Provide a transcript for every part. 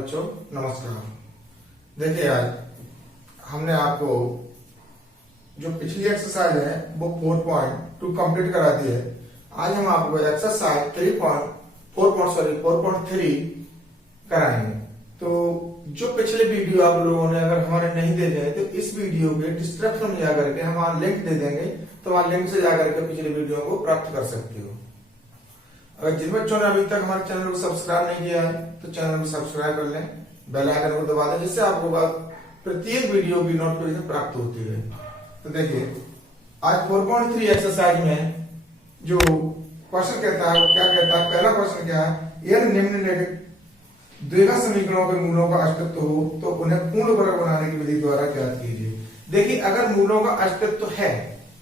बच्चों, नमस्कार। देखिए, आज हमने आपको जो पिछली एक्सरसाइज है वो 4.2 कंप्लीट करा दी है। आज हम आपको एक्सरसाइज 4.3 कराएंगे। तो जो पिछले वीडियो आप लोगों ने अगर हमारे नहीं देखे हैं तो इस वीडियो के डिस्क्रिप्शन में जाकर के हम वहां लिंक दे देंगे, तो वहां लिंक से जाकर के पिछले वीडियो को प्राप्त कर सकते हो। अगर जिन बच्चों ने अभी तक हमारे चैनल को सब्सक्राइब नहीं किया है तो चैनल को सब्सक्राइब कर लें, बेल आइकन को दबा दें, जिससे आपको प्रत्येक वीडियो की नोटिफिकेशन प्राप्त होती है। तो देखिए, आज 4.3 एक्सरसाइज में जो क्वेश्चन कहता है वो क्या कहता है। पहला क्वेश्चन क्या है, यदि निम्नलिखित द्विघात समीकरणों के मूलों का अस्तित्व हो तो उन्हें पूर्ण वर्ग बनाने की विधि द्वारा ज्ञात कीजिए। देखिए, अगर मूलों का अस्तित्व है,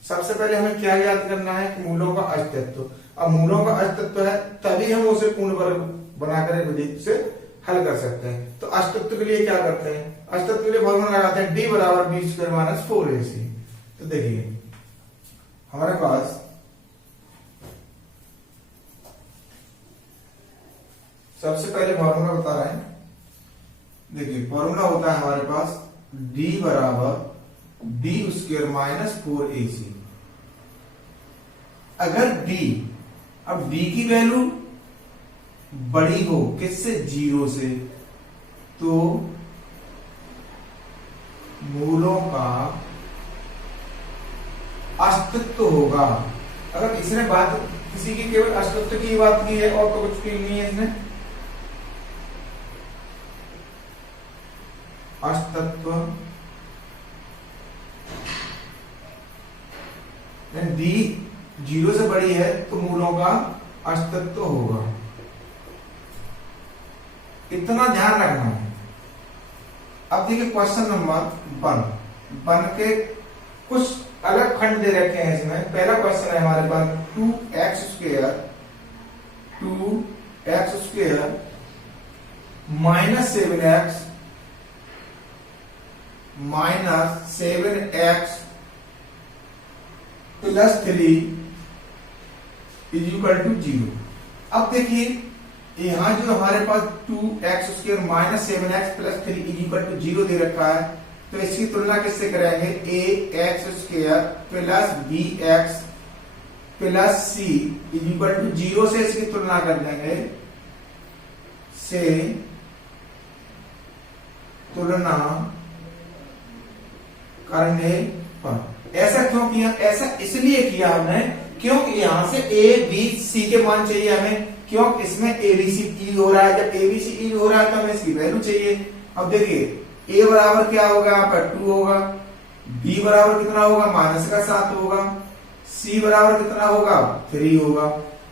सबसे पहले हमें क्या याद करना है कि मूलों का अस्तित्व। अब मूलों का अस्तित्व है तभी हम उसे पूर्ण वर्ग बनाकर विधि से हल कर सकते हैं। तो अस्तित्व के लिए क्या करते हैं, अस्तित्व के लिए फॉर्मूला लगाते हैं d बराबर b स्क्वायर माइनस 4ac। तो देखिए, हमारे पास सबसे पहले फॉर्मूला बता रहे हैं। देखिए, फॉर्मूला होता है हमारे पास d बराबर b स्क्वायर माइनस 4ac। अगर d, अब d की वैल्यू बड़ी हो किससे, 0 से, तो मूलों का अस्तित्व होगा। अगर इसने बात किसी की केवल अस्तित्व की बात की है और तो कुछ की नहीं है, इसने अस्तित्व d 0 से बड़ी है तो मूलों का अस्तित्व होगा। इतना ध्यान रखना है। अब देखिए क्वेश्चन नंबर 1 के कुछ अलग खंड दे रखे हैं इसमें। पहला क्वेश्चन है हमारे पास 2x square minus 7x plus 3 is equal to 0। अब देखिए, यहां जो हमारे पास 2x square minus 7x plus 3 is equal to 0 दे रखा है, तो इसकी तुलना किससे करेंगे, ax square plus bx plus c is equal to 0 से इसकी तुलना कर देंगे, से तुलना करने पर। ऐसा क्यों किया, ऐसा इसलिए किया हमने क्योंकि यहां से a b c के मान चाहिए हमें, क्योंकि इसमें abc ई हो रहा है। जब abc ई हो रहा है तो हमें इसकी वैल्यू चाहिए। अब देखिए, a बराबर क्या होगा, यहाँ पर 2 होगा, b बराबर कितना होगा, माइनस का 7 होगा, c बराबर कितना होगा, 3 होगा।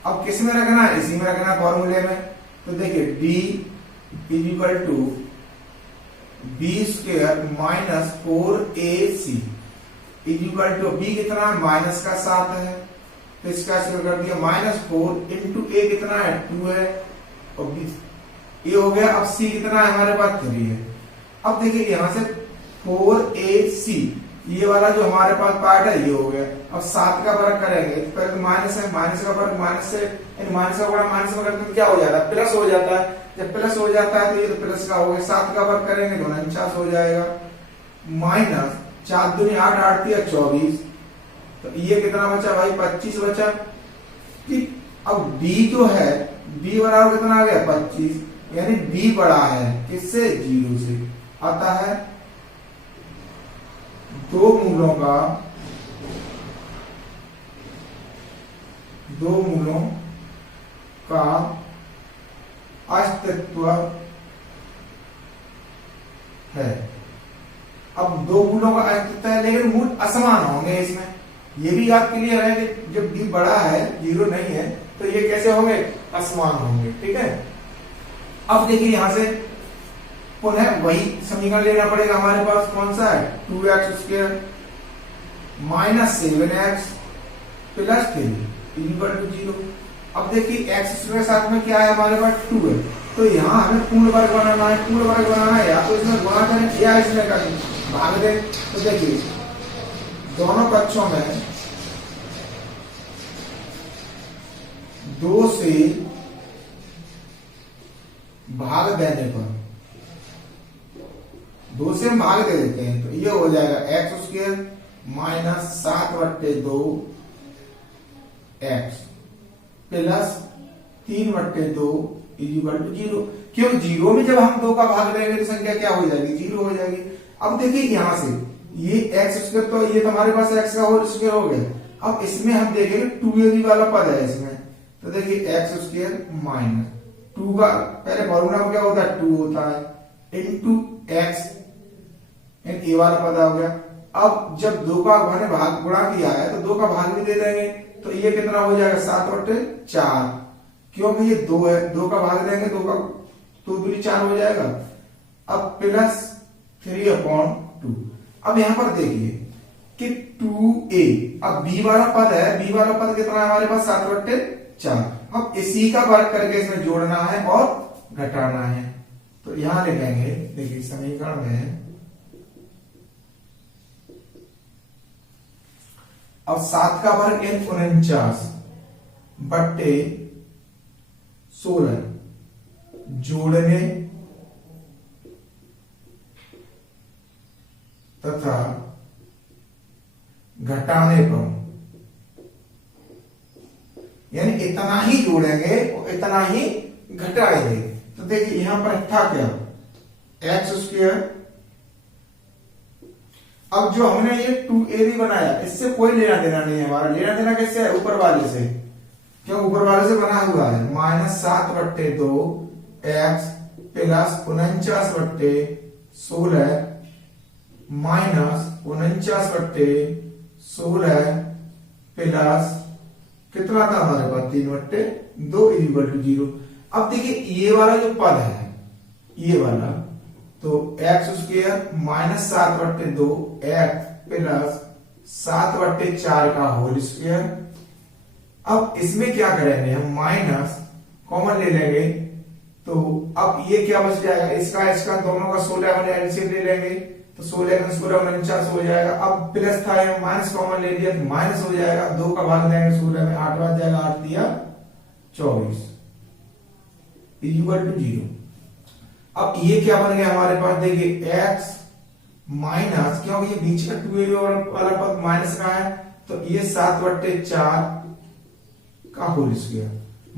अब किस में रखना है, इसी में रखना है फॉर्मूले में। तो देखिए, d is equal to b square minus 4ac is equal to b कितना है, माइनस का 7 है, तो इसका सिर्फ कर दिया माइनस 4 इंटू a कितना है, 2 है, और b ये हो गया। अब c कितना है हमारे पास, 3 है। अब देखिए, यहां से 4ac ये वाला जो हमारे पास पार्ट है ये हो गया। अब 7 का फर्क करेंगे तो पहले तो माइनस है, माइनस का फर्क माइनस से, माइनस का बड़ा माइनस में करते तो क्या हो जाता है, प्लस हो जाता है। जब प्लस हो जाता है तो ये तो प्लस का हो गया। 7 का फर्क करेंगे तो 49 हो जाएगा, माइनस 4 दूनी 8, 8 3 24, तो ये कितना बचा भाई, 25 बचा। ठीक, अब d जो है, b बराबर कितना आ गया, 25, यानी b बड़ा है किससे, 0 से। आता है दो मूलों का अस्तित्व है। अब दो मूलों का अस्तित्व है लेकिन मूल असमान होंगे इसमें। ये भी याद क्लियर है कि जब d बड़ा है, 0 नहीं है, तो ये कैसे होंगे, असमान होंगे। ठीक है। अब देखिए, यहां से पुनः वही समीकरण लेना पड़ेगा हमारे पास। कौन सा है, 2x square minus 7x plus 3 equal to 0। अब देखिए, x स्क्वायर साथ में क्या है हमारे पास, 2 है, तो यहाँ हमें पूर्ण वर्ग बनाना है। पूर्ण वर्ग बनाना है, या तो इसमें गुणा करें या इसमें करें, भाग दें। तो देखिए, दोनों पक्षों में 2 से भाग देने पर 2 से हम भाग दे देते हैं, तो ये हो जाएगा x square minus 7/2 x plus 3/2 equal to 0। क्यों 0 में जब हम 2 का भाग देंगे तो संख्या क्या हो जाएगी, 0 हो जाएगी। अब देखिए यहां से ये एक्स स्क्वायर, तो ये तुम्हारे पास एक्स का होल स्क्वायर हो गया। अब इसमें हम देखेंगे 2ab वाला पद है इसमें, तो देखिए एक्स स्क्वायर माइनस 2 का पहले फॉर्मूला में क्या होता है 2 होता है इंटू एक्स, ए वाला पद आ गया। अब जब 2 का मैंने भाग गुणा किया है तो 2 का भाग भी दे देंगे, तो ये कितना हो जाएगा 7/4, क्योंकि ये 2 है, 2 का भाग देंगे 2 का 2 दूनी 4 हो जाएगा। अब प्लस 3/2। अब यहां पर देखिए कि 2a, अब b वाला पद है, b वाला पद कितना है हमारे पास 7/4। अब इसी का वर्ग करके इसमें जोड़ना है और घटाना है, तो यहां लिखेंगे देखिए समीकरण में, अब 7 का वर्ग 49/16 जोड़ने तथा घटाने पर, यानी इतना ही जोड़ेंगे और इतना ही घटाएंगे। तो देखिए यहां पर था क्या एक्स स्क्वायर, अब जो हमने ये 2ab बनाया इससे कोई लेना देना नहीं है, हमारा लेना देना कैसे है ऊपर वाले से, क्यों ऊपर वाले से बना हुआ है minus 7/2 x plus 49/16 minus 49/16 plus कितना था हमारे पास 3/2 इक्वल टू 0। अब देखिए ये वाला जो पद है ये वाला, तो x square minus 7/2 x plus 7/4 का होल स्क्वायर। अब इसमें क्या करेंगे हम माइनस कॉमन ले लेंगे, तो अब ये क्या बच जाएगा, इसका दोनों का 16 वाले एलसीएम ले लेंगे, तो 16 में 16 49 हो जाएगा। अब प्लस था यहाँ माइनस कॉमन ले लिया तो माइनस हो जाएगा, 2 का भाग देंगे 16 में 8 बच जाएगा, 8 दिया 24 इक्वल टू 0। अब ये क्या बन गया हमारे पास, देखिए x माइनस, क्योंकि ये बीच का 2a वाला पद माइनस का है, तो ये 7/4 का होल स्क्वायर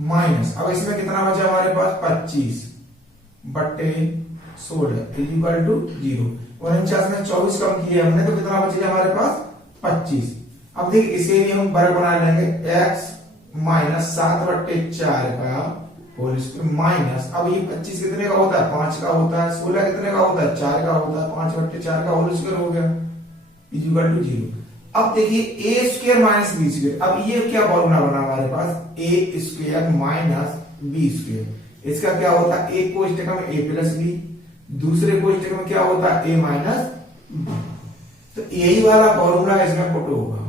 माइनस, अब इसमें कितना बचा हमारे पास 25/16 इक्वल टू 0। 49 में 24 कम किए हमने, तो कितना बचेगा हमारे पास 25। अब देखिए इसे भी हम वर्ग बना लेंगे, x माइनस 7/4 का होल स्क्वायर माइनस, अब ये 25 कितने का होता है 5 का होता है, 16 कितने का होता है 4 का होता है, 5/4 का होल स्क्वायर हो गया इक्वल टू 0। अब देखिए ए स्क्वायर माइनस बी स्क्वायर, अब ये क्या फॉर्मूला बना हमारे पास ए स्क्वायर माइनस बी स्क्वायर। इसका क्या होता है एक कोष्टक में ए प्लस बी, दूसरे कोष्टक में क्या होता है ए माइनस बी, तो यही वाला फॉर्मूला इसमें पुट होगा,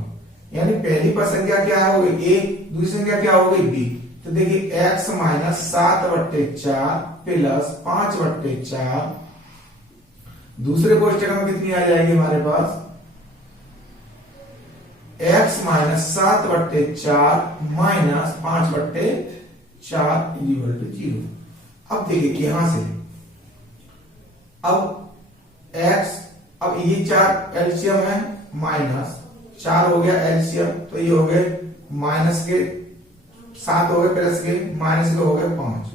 यानी पहली पर संख्या क्या होगी ए, दूसरी संख्या क्या होगी बी। तो देखिए x माइनस 7/4 प्लस 5/4, दूसरे कोष्टक में कितनी आ जाएगी हमारे पास x minus 7/4 minus 5/4 equal to 0। अब देखिए यहां से अब x, अब ये 4 एलसीएम है माइनस 4 हो गया एलसीएम, तो ये हो गए माइनस के 7 हो गए प्लस के माइनस के हो गए 5।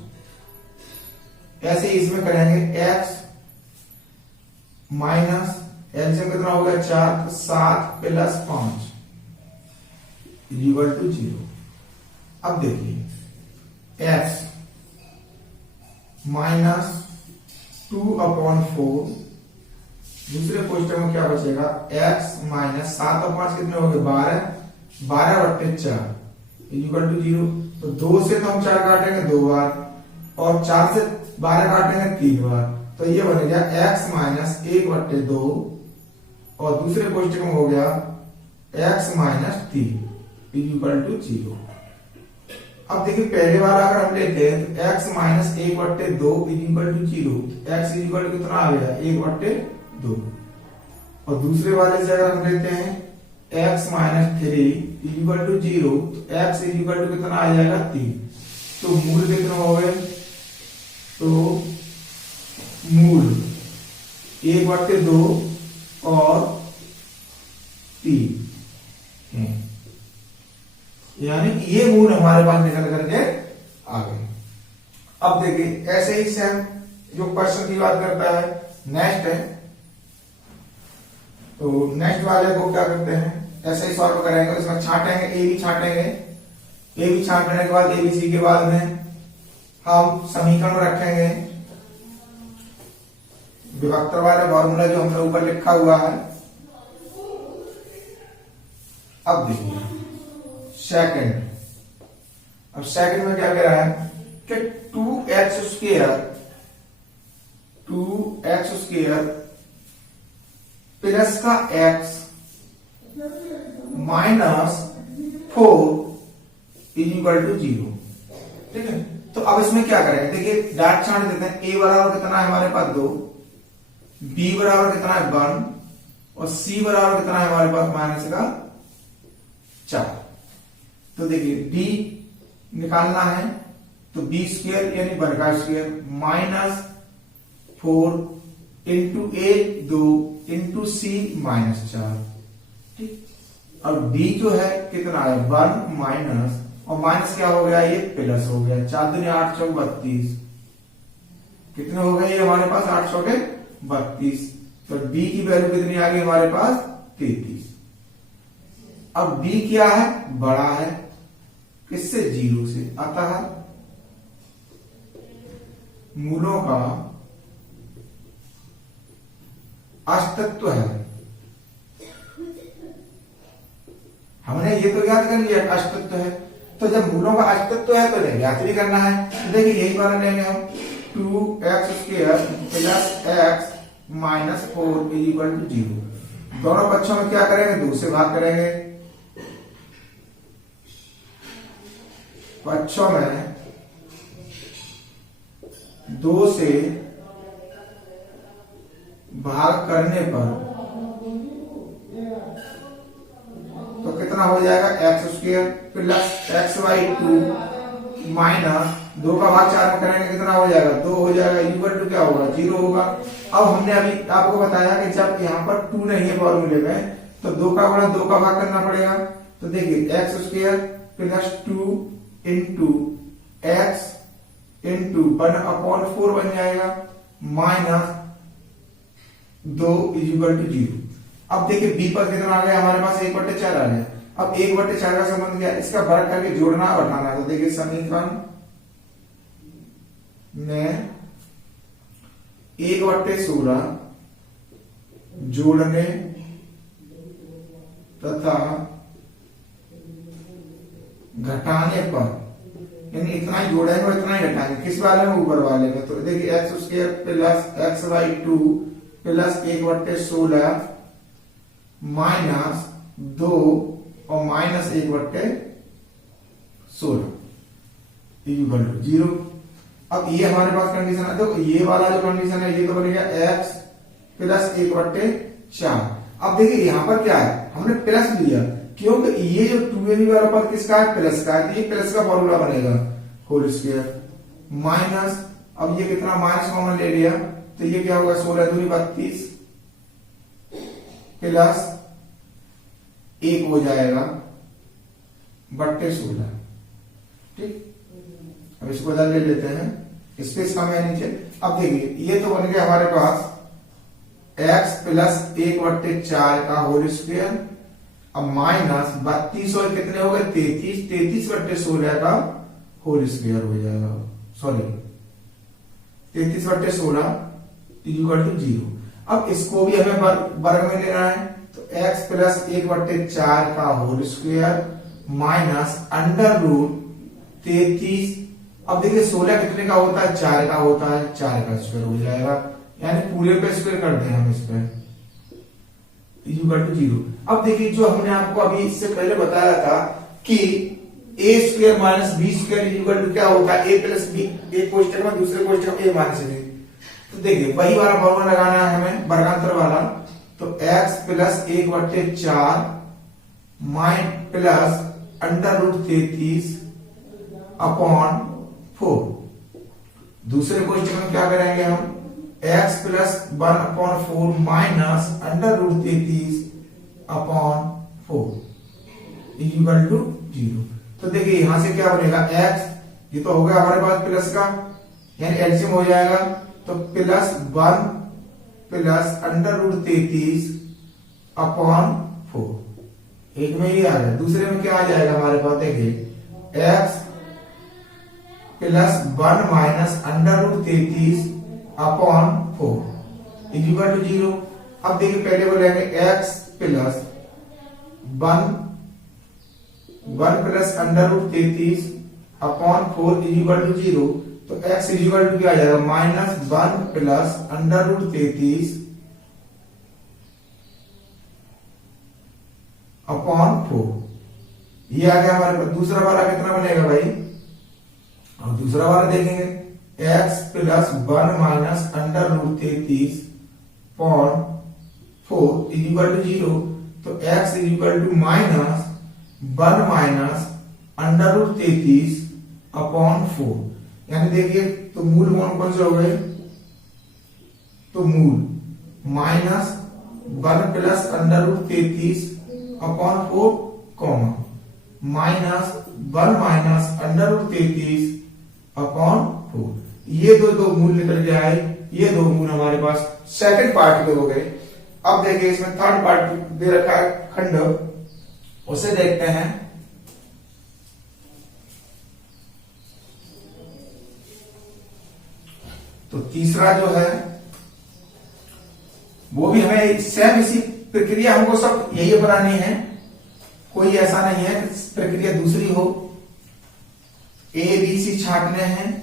ऐसे ही इसमें करेंगे x माइनस एलसीएम कितना हो गया 4, तो 7 प्लस 5 इक्वल टू 0। अब देखिए x माइनस 2/4, दूसरे क्वेश्चन में क्या बचेगा x माइनस 7 और 5 कितने हो गए 12, 12/4 इक्वल टू 0। तो 2 से तो हम 4 काटेंगे 2 बार, और 4 से 12 काटेंगे 3 बार, तो ये बनेगा x माइनस 1/2, और दूसरे क्वेश्चन में हो गया x माइनस 3 इक्वल टू 0। अब देखिए पहले वाला अगर हम लेते हैं तो x minus 1/2 equal to 0, x equal to कितना आ गया 1/2, और दूसरे वाले से अगर हम लेते हैं x माइनस 3 इक्वल टू 0, तो x इक्वल टू कितना आ जाएगा 3, तो मूल कितना हो गए, तो मूल 1/2 और 3 यानी ये मूल हमारे पास निकल करके आ गए। अब देखिए ऐसे ही सेम जो क्वेश्चन की बात करता है नेक्स्ट है, तो नेक्स्ट वाले को क्या करते हैं, ऐसे ही सॉल्व करेंगे। इसमें छांटेंगे, ए भी छांटेंगे, ए भी छांटने के बाद एबीसी के बाद में हम समीकरण रखेंगे विभक्तर वाला फॉर्मूला जो हमने ऊपर लिखा हुआ है। अब देखिए सेकंड, अब सेकंड में क्या कह रहा है कि 2x स्क्वायर प्लस का x minus 4 is equal to 0। ठीक है, तो अब इसमें क्या करेंगे, देखिए डाट छांट देते हैं। a बराबर कितना है हमारे पास 2, b बराबर कितना है 1 और c बराबर कितना है हमारे पास माइनस का 4। तो देखिए d निकालना है तो b स्क्वायर यानी 1 का square minus 4 into a 2 into c minus 4। ठीक, और d जो है कितना है 1 माइनस, और माइनस क्या हो गया, ये प्लस हो गया। 4 दूनी 8 चौक 32, कितने हो गए ये हमारे पास 8 चौके 32। तो d की वैल्यू कितनी आ गई हमारे पास 33। अब d क्या है, बड़ा है किससे, 0 से, अतः मूलों का अस्तित्व है। हमने ये तो याद कर लिया अस्तित्व है, तो जब मूलों का अस्तित्व है तो ज्ञात भी करना है। तो देखिए यही बार लेंगे हम 2x square plus x minus 4 is equal to 0। दोनों पक्षों में क्या करेंगे, 2 से भाग करेंगे। पक्षों में 2 से भाग करने पर तो कितना हो जाएगा, x square plus x/2 minus 2 का भाग 4 में करेंगे कितना हो जाएगा, 2 हो जाएगा, इक्वल टू क्या होगा, 0 होगा। अब हमने अभी आपको बताया कि जब यहाँ पर 2 नहीं है फॉर्मूले में तो 2 का गुणा 2 का भाग करना पड़ेगा। तो देखिए x square plus 2 into x into 1/4 बन जाएगा माइनस 2 इज इक्वल टू 0। अब देखिए b पर कितना आ गया हमारे पास, 1/4 आ गया। अब 1/4 का संबंध क्या है, इसका वर्ग करके जोड़ना और हटाना है। तो देखिए समीकरण में 1/16 जोड़ने तथा घटाने पर, यानी इतना ही जोड़ेंगे और इतना ही घटाएंगे, किस वाले में, ऊपर वाले में। तो देखिए x square plus x/2 plus 1/16 minus 2 और माइनस 1/16 इक्वल टू 0। अब ये हमारे पास कंडीशन है, तो ये वाला जो कंडीशन है ये तो बन गया x प्लस 1/4। अब देखिए यहां पर क्या है, हमने प्लस लिया क्योंकि ये जो 2ab वाला पद किसका है, प्लस का है, तो ये प्लस का फॉर्मूला बनेगा होल स्क्वायर माइनस, अब ये कितना माइनस कॉमन ले लिया तो ये क्या होगा, 16 दूनी 32 प्लस 1 हो जाएगा 16। ठीक, अब इसको इधर ले लेते हैं, स्पेस कम है नीचे। अब देखिए ये तो बन गया हमारे पास x प्लस 1/4 का होल स्क्वायर, अब माइनस 32 और कितने हो गए 33, 33/16 का होल स्क्वायर हो जाएगा, सॉरी 33/16 इक्वल टू 0। अब इसको भी हमें वर्ग में लेना है, तो x प्लस 1/4 का whole square minus under root 33। अब देखिए 16 कितने का होता है, 4 का होता है, 4 का स्क्वायर हो जाएगा, यानी पूरे पे स्क्वायर करते हैं हम इस पे इक्वल टू 0। अब देखिए जो हमने आपको अभी इससे पहले बताया था कि a square minus B square equal to क्या होता है, a प्लस बी, एक कोष्टक में दूसरे कोष्टक में a माइनस बी। तो देखिए वही वाला फॉर्मूला लगाना है हमें वर्गांतर वाला, तो x plus 1/4 minus plus under root 33 upon 4। दूसरे क्वेश्चन में क्या करेंगे हम, x plus 1/4 minus under root 33/4 equal to 0। तो देखिए यहां से क्या बनेगा, x ये तो हो गया हमारे पास प्लस का, यानी एलसीएम हो जाएगा, तो प्लस 1 प्लस अंडर रूट 33/4, एक में ये आ गया। दूसरे में क्या आ जाएगा हमारे पास, देखिए x plus 1 minus under root 33/4 equal to 0। अब देखिए पहले बोलेंगे x plus 1 plus under root 33/4 equal to 0। तो x इक्वल टू क्या आ जाएगा, -1 प्लस अंडर रूट 33/4, ये आ गया हमारे पास। दूसरा वाला कितना बनेगा भाई, और दूसरा वाला देखेंगे x plus 1 minus under root 33/4 equal to 0। तो x equal to -1 minus under root 33/4, यानी देखिए तो मूल कौन से हो गए, तो मूल -1 plus under root 33/4 comma -1 minus under root 33/4, ये दो मूल निकल के आए। ये दो मूल हमारे पास सेकंड पार्ट के हो गए। अब देखिए इसमें थर्ड पार्ट दे रखा है खंड, उसे देखते हैं। तो तीसरा जो है वो भी हमें सेम इसी प्रक्रिया, हमको सब यही बनानी है, कोई ऐसा नहीं है कि प्रक्रिया दूसरी हो। ए बी सी छांटने हैं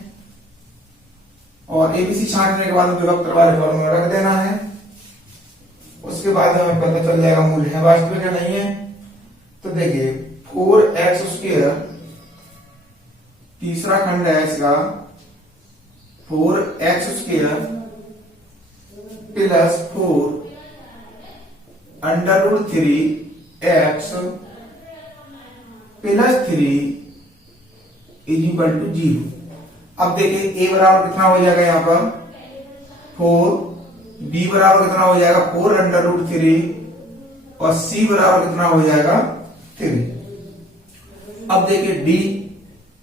और एबीसी छांटने के बाद विभक्त वाले फॉर्मूला रख देना है। उसके बाद हमें पता चल जाएगा मूल है वास्तविक या नहीं है। तो देखिए 4x², तीसरा खंड है इसका 4x² plus 4 under root 3x plus 3 equal to 0। अब देखिए a बराबर कितना हो जाएगा यहां पर 4, b बराबर कितना हो जाएगा 4 अंडर रूट 3 और c बराबर कितना हो जाएगा 3। अब देखिए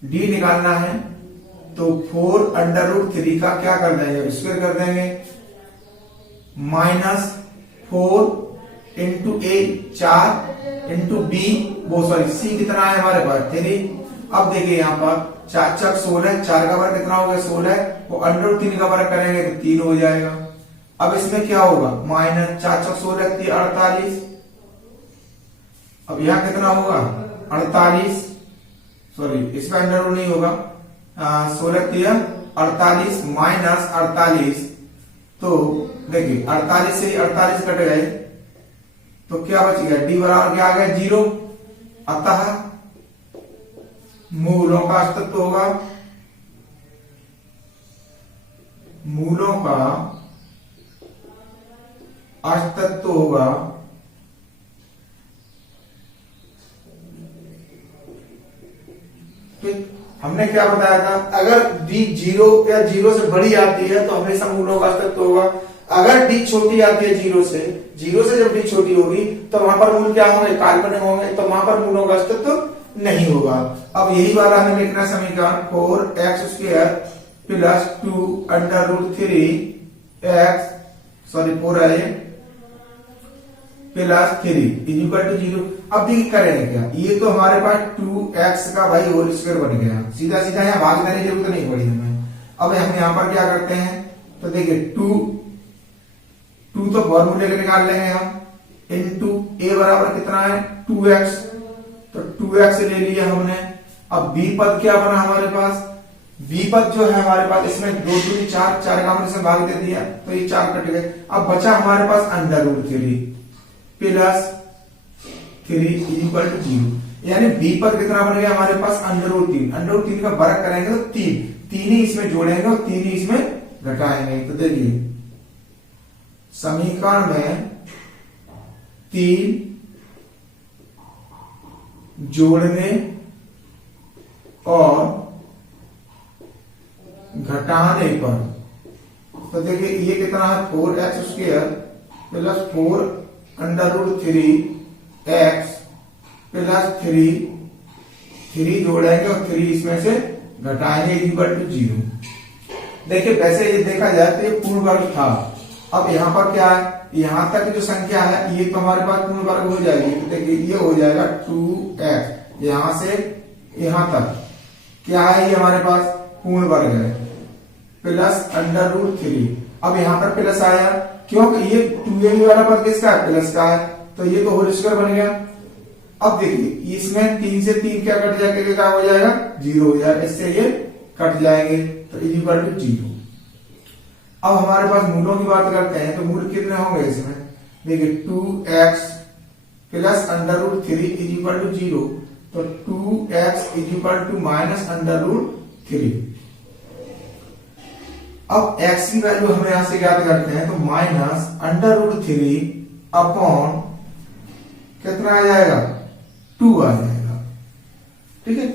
d निकालना है, तो 4 अंडर रूट 3 का क्या कर देंगे, स्क्वायर कर देंगे, -4 इंटू a 4 इंटू b, वो सॉरी c कितना है हमारे पास 3। अब देखिए यहाँ पर 4 चक 16, 4 का वर्ग कितना हो गया 16, वो अंडर रूट 3 का वर्ग करेंगे तो 3 हो जाएगा। अब इसमें क्या होगा, -4 चक 16 48। अब यहाँ कितना होगा 48, सॉरी इसमें अंडर रूट नहीं होगा, 16 48 माइनस 48। तो देखिए 48 से 48 कट गए तो क्या बच गया, डी बराबर क्या आ गया 0। अतः मूलों का अस्तित्व होगा, मूलों का अस्तित्व होगा ठीक। हमने क्या बताया था, अगर डी 0 या 0 से बड़ी आती है तो हमेशा मूलों का अस्तित्व होगा। अगर डी छोटी आती है 0 से जब डी छोटी होगी तो वहां पर मूल क्या होंगे, काल्पनिक होंगे, तो वहां पर मूलों का अस्तित्व नहीं होगा। अब यही वाला हमें लिखना समीकरण 4x² plus 2 under root 3x, sorry 4 है प्लस 3 इक्वल टू 0। अब देखिए करेंगे क्या, ये तो हमारे पास 2x का भाई होल स्क्वायर बन गया, सीधा सीधा यहाँ भाग देने की जरूरत नहीं पड़ी हमें। अब हम यहाँ पर क्या करते हैं, तो देखिए 2 तो फॉर्मूले के निकाल लेंगे हम, इनटू a बराबर कितना है 2x, तो 2x ले लिया हमने। अब b पद क्या बना हमारे पास, b पद जो है हमारे पास इसमें 2 2 4 का हमने से भाग दे दिया तो ये 4 कट गए। अब बचा हमारे पास under root 3 plus 3 equal to 0, यानी b पद कितना बन गया हमारे पास अंडर रूट 3। अंडर रूट 3 का वर्ग करेंगे तो 3 ही इसमें जोड़ेंगे और 3 ही इसमें घटाएंगे। तो देखिए समीकरण में 3 जोड़ने और घटाने पर तो देखिए ये कितना है 4x² plus 4 under root 3x plus 3 जोड़ेंगे और 3 इसमें से घटाएंगे इक्वल टू 0। देखिए वैसे ये देखा जाए तो ये पूर्ण वर्ग था। अब यहाँ पर क्या है, यहाँ तक जो संख्या है ये तो हमारे पास पूर्ण वर्ग हो जाएगी। तो देखिए ये हो जाएगा 2x, यहाँ से यहाँ तक क्या है, ये हमारे पास पूर्ण वर्ग है प्लस अंडर रूट 3। अब यहाँ पर प्लस आया क्योंकि ये 2ab वाला पद किसका है, प्लस का है, तो ये तो होल स्क्वायर बन गया। अब देखिए इसमें 3 से 3 क्या कट जाएगा, क्या हो जाएगा 0 हो जाएगा, इससे ये कट जाएंगे तो इक्वल टू 0। अब हमारे पास मूलों की बात करते हैं तो मूल कितने होंगे इसमें, देखिए 2x plus under root 3 equal to 0, तो 2x equal to minus under root 3। अब x की वैल्यू हम यहां से ज्ञात करते हैं तो माइनस अंडर रूट 3 अपॉन कितना आ जाएगा 2 आ जाएगा। ठीक है,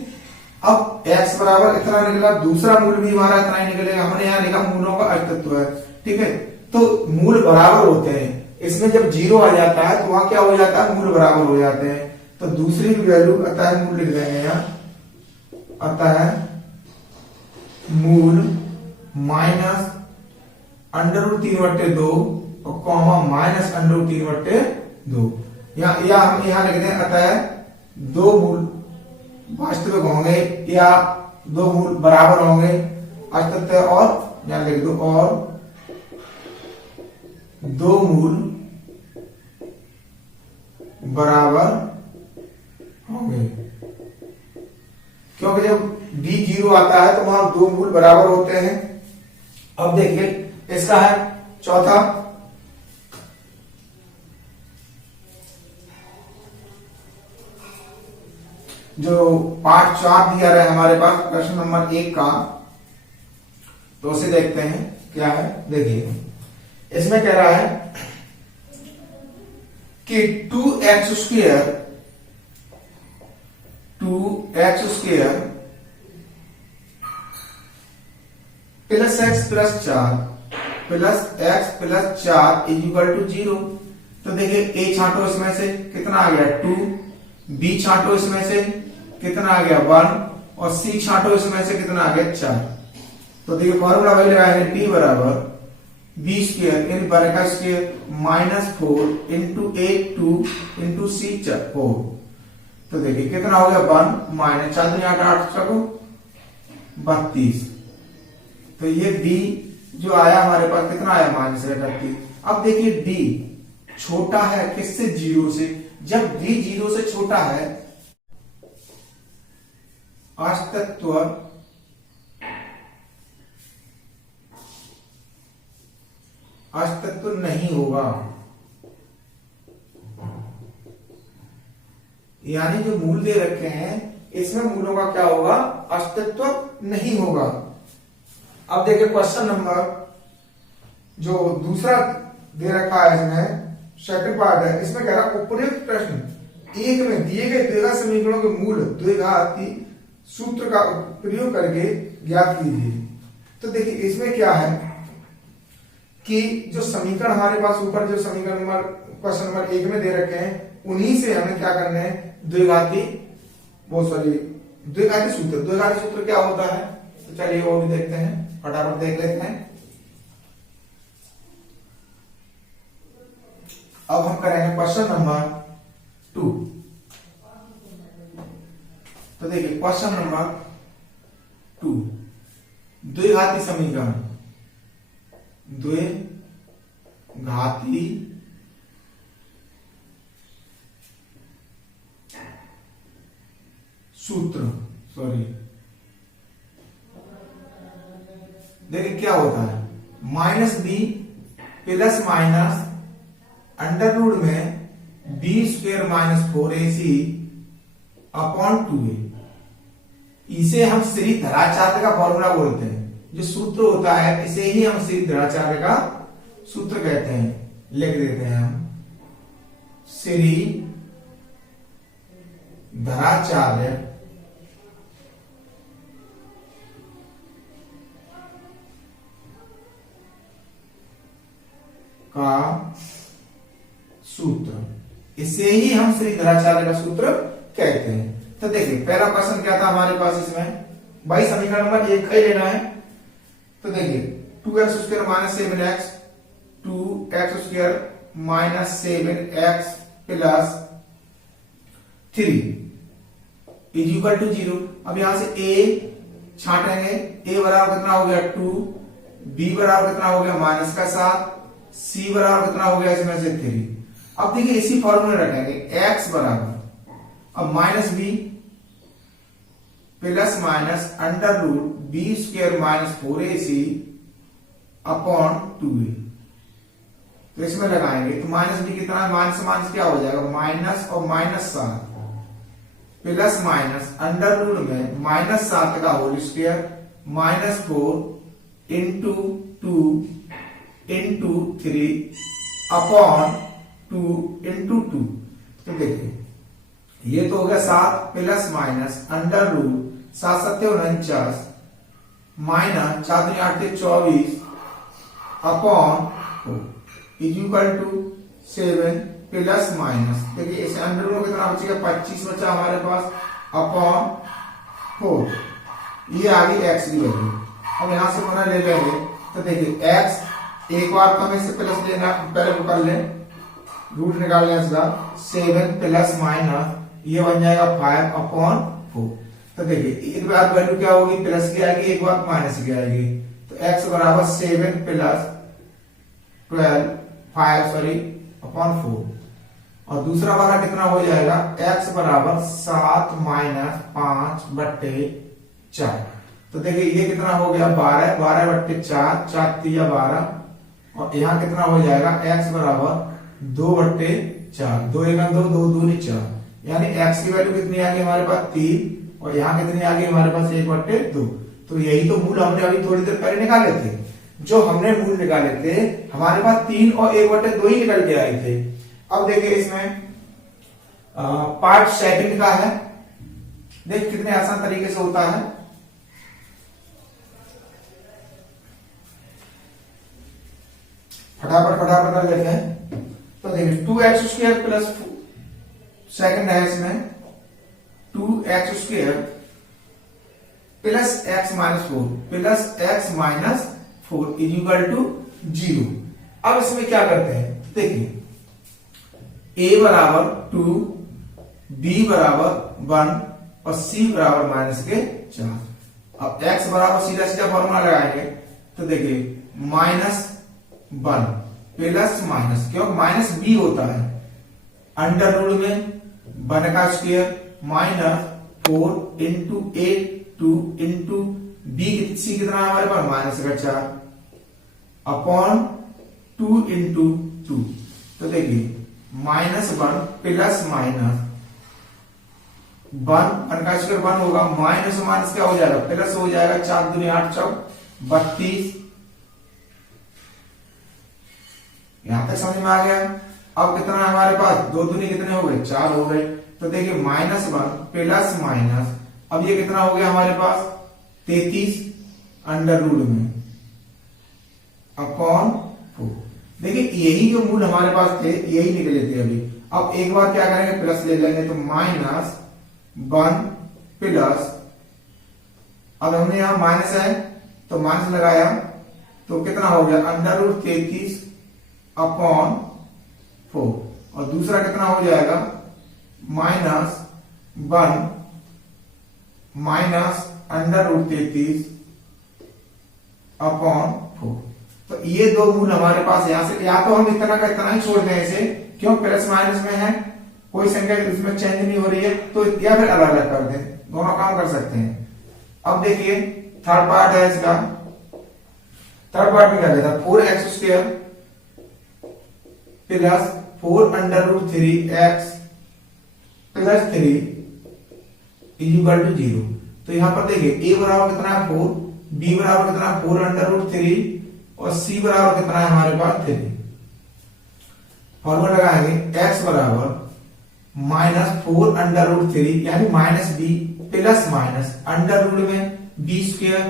अब x बराबर इतना निकला, दूसरा मूल भी हमारा इतना ही निकलेगा। हमने यहाँ लिखा मूलों का अस्तित्व है। ठीक है, तो मूल बराबर होते हैं, इसमें जब 0 आ जाता है तो वहां क्या हो जाता है, मूल बराबर हो जाते हैं। तो दूसरी वैल्यू अतः है मूल लिख देंगे यहाँ, अतः है मूल माइनस अंडर रूट 3/2 और कॉमा माइनस अंडर रूट 3/2। या हम यहाँ लिख दें अतः 2 मूल वास्तविक होंगे या 2 मूल बराबर होंगे अस्तित्व, और यहाँ लिख दो और 2 मूल बराबर होंगे, क्योंकि जब b 0 आता है तो वहां 2 मूल बराबर होते हैं। अब देखिए इसका है चौथा, जो पार्ट 4 दिया रहा है हमारे पास प्रश्न नंबर 1 का, तो उसे देखते हैं क्या है। देखिए इसमें कह रहा है कि 2x² plus x plus 4 plus x plus 4 equal to 0। तो देखिए a छांटो इसमें से कितना आ गया 2, b छांटो इसमें से कितना आ गया 1 और c छांटो इसमें से कितना आ गया 4। तो देखिए फॉर्मूला वही लगाएंगे d बराबर b² इन वर्ग का square minus 4 into 8 2 into c 4। तो देखिए कितना हो गया 1 माइनस 4 8 8 चको 32। तो ये d जो आया हमारे पास कितना आया माइनस 38। अब देखिए d छोटा है किससे 0 से, जब d 0 से छोटा है अस्तित्व नहीं होगा, यानी जो मूल दे रखे हैं इसमें मूलों का क्या होगा, अस्तित्व नहीं होगा। अब देखिए क्वेश्चन नंबर जो दूसरा दे रखा है इसमें सेकंड पार्ट है, इसमें कह रहा उपयुक्त प्रश्न 1 में दिए गए द्विघात समीकरणों के मूल द्विघाती सूत्र का प्रयोग करके ज्ञात कीजिए। तो देखिए इसमें क्या है कि जो समीकरण हमारे पास ऊपर जो समीकरण नंबर क्वेश्चन नंबर 1 में दे रखे हैं उन्हीं से हमें क्या करना है, द्विघाती सूत्र क्या होता है। तो चलिए वो भी देखते हैं, फटाफट देख लेते हैं। अब हम करेंगे क्वेश्चन नंबर 2। तो देखिए क्वेश्चन नंबर 2 द्विघाती समीकरण, द्विघाती सूत्र, देखिए क्या होता है, minus B plus minus under root में b² minus 4ac upon 2a। इसे हम श्री धराचार्य का फॉर्मूला बोलते हैं, जो सूत्र होता है इसे ही हम श्री धराचार्य का सूत्र कहते हैं। लिख देते हैं हम श्री धराचार्य का सूत्र, इसे ही हम श्रीधराचार्य का सूत्र कहते हैं। तो देखिए पहला क्वेश्चन क्या था हमारे पास, इसमें भाई समीकरण नंबर 1 का ही लेना है। तो देखिए 2x² minus 7x 2x² minus 7x plus 3 is equal to 0। अब यहां से a छाटेंगे, a बराबर कितना हो गया 2, b बराबर कितना हो गया माइनस का 7, c बराबर कितना हो गया इसमें से 3। अब देखिए इसी फॉर्मूले रखेंगे, x बराबर अब minus b plus minus under root b² minus 4ac upon 2a। तो इसमें लगाएंगे तो माइनस b कितना है, माइनस माइनस क्या हो जाएगा माइनस और minus 7 plus minus under root में माइनस 7 का whole square minus 4 into 2 into 3 upon 2 into 2। तो देखिए ये तो हो गया 7 plus minus under root 7 7 49 minus 4 3 8 24 upon is equal to 7 plus minus, देखिए इसे अंडर रूट कितना बचेगा 25 बचा हमारे पास अपॉन 4, ये आ गई x की वैल्यू। अब यहां से पुनः ले लेंगे तो देखिए x एक बार तो हमें इससे प्लस लेना, पहले वो कर लें रूट निकाल लें इसका, 7 प्लस माइनस ये बन जाएगा 5 अपॉन 4। तो देखिए एक बार वैल्यू क्या होगी प्लस की आएगी, एक बार माइनस की आएगी। तो x बराबर 7 प्लस 5 अपॉन 4 और दूसरा वाला कितना हो जाएगा x बराबर 7 माइनस 5 बट्टे 4। तो देखिए ये कितना हो गया 12 12 बट्टे 4 4 3 12 और यहाँ कितना हो जाएगा x बराबर 2 बट्टे 4 2 1 2 2 2 4, यानी x की वैल्यू कितनी आ गई हमारे पास 3 और यहाँ कितनी आ गई हमारे पास 1 बट्टे 2। तो यही तो मूल हमने अभी थोड़ी देर पहले निकाले थे। जो हमने मूल निकाले थे हमारे पास 3 और 1 बट्टे 2 ही निकल के आए थे। अब देखिए इसमें पार्ट सेकंड का है, देख कितने आसान तरीके से होता है। फटाफट फटाफट कर लेते हैं। तो देखिए 2x² प्लस सेकंड है इसमें 2x² plus x minus 4 plus x minus 4 is equal to 0। अब इसमें क्या करते हैं देखिए a बराबर 2 b बराबर 1 और c बराबर माइनस के 4। अब x बराबर सीधा सीधा फॉर्मूला लगाएंगे तो देखिए माइनस 1 प्लस माइनस, क्यों माइनस b होता है अंडर रूट में 1 का square minus 4 into 8 2 into b सी कितना है हमारे पास माइनस का 4 अपॉन 2 इंटू 2। तो देखिए माइनस 1 प्लस माइनस 1 का स्क्वायर 1 होगा, माइनस माइनस क्या हो जाएगा प्लस हो जाएगा, 4 दूनी 8 चौक 32। यहां तक समझ में आ गया। अब कितना है हमारे पास 2 दूनी कितने हो गए 4 हो गए। तो देखिए माइनस 1 प्लस माइनस, अब ये कितना हो गया हमारे पास 33 अंडर रूट में अपॉन 4। देखिए यही जो मूल हमारे पास थे यही निकले थे अभी। अब एक बार क्या करेंगे प्लस ले लेंगे तो माइनस 1 प्लस, अब हमने यहां माइनस है तो माइनस लगाया तो कितना हो गया अंडर रूट 33 अपॉन 4 और दूसरा कितना हो जाएगा minus 1 minus under root 33 upon 4। तो ये दो मूल हमारे पास यहां से, या तो हम इतना का इतना ही छोड़ दें इसे, क्यों प्लस माइनस में है कोई संख्या इसमें चेंज नहीं हो रही है, तो या फिर अलग अलग कर दें, दोनों काम कर सकते हैं। अब देखिए थर्ड पार्ट है इसका, थर्ड पार्ट में क्या कहता है 4x² plus 4 under root 3x plus 3 is equal to 0। तो यहां पर देखिए a बराबर कितना है 4, b बराबर कितना है 4 अंडर रूट 3 और c बराबर कितना है हमारे पास 3। फॉर्मूला लगाएंगे x बराबर माइनस 4 अंडर रूट 3 यानी minus b plus minus under root में b स्क्वायर,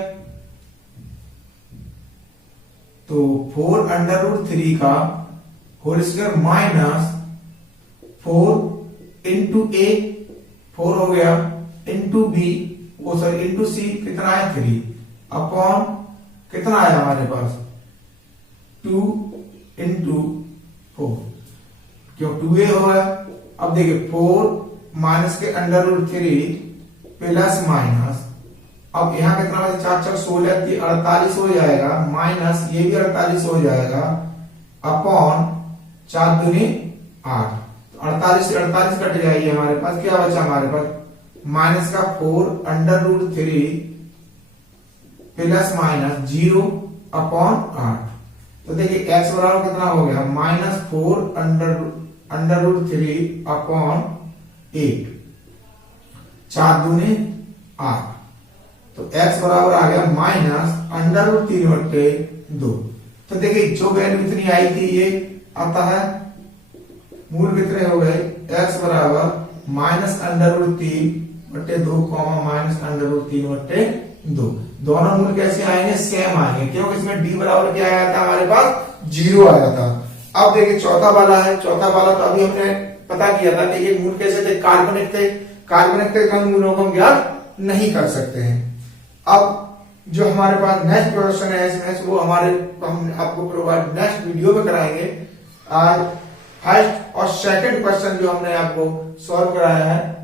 तो 4 अंडर रूट 3 का whole square minus 4 into a 4 हो गया इंटू बी इंटू सी कितना है 3 अपॉन कितना आया हमारे पास 2 इंटू 4 क्यों 2a हो गया। अब देखिए 4 माइनस के अंडर रूट 3 प्लस माइनस अब यहाँ कितना बचा 4 4 16 48 हो जाएगा माइनस ये भी 48 हो जाएगा अपॉन 4 दूनी 8 48 से 48 कट जाएगी हमारे पास क्या बचा हमारे पास माइनस का 4 under root 3 plus minus 0 upon 8 तो देखिए x बराबर कितना हो गया माइनस 4 अंडर रूट 3 अपॉन 8 4 दूनी 8 तो x बराबर आ गया माइनस अंडर रूट 3 बटे 2। तो देखिए जो वैल्यू इतनी आई थी ये आता है मूल कितने हो गए x बराबर माइनस अंडर रूट 3 बटे 2 माइनस अंडर रूट 3 बटे 2 दोनों मूल कैसे आएंगे सेम आएंगे क्योंकि इसमें d बराबर क्या आया था हमारे पास 0 आया था। अब देखिए चौथा वाला है चौथा वाला तो अभी हमने पता किया था कि ये मूल कैसे थे कार्बनिक थे तो हम मूलों को हम ज्ञात नहीं कर सकते हैं। अब जो हमारे पास नेक्स्ट क्वेश्चन है इसमें वो हम आपको प्रोवाइड नेक्स्ट वीडियो में कराएंगे। आज फर्स्ट और सेकंड क्वेश्चन जो हमने आपको सॉल्व कराया है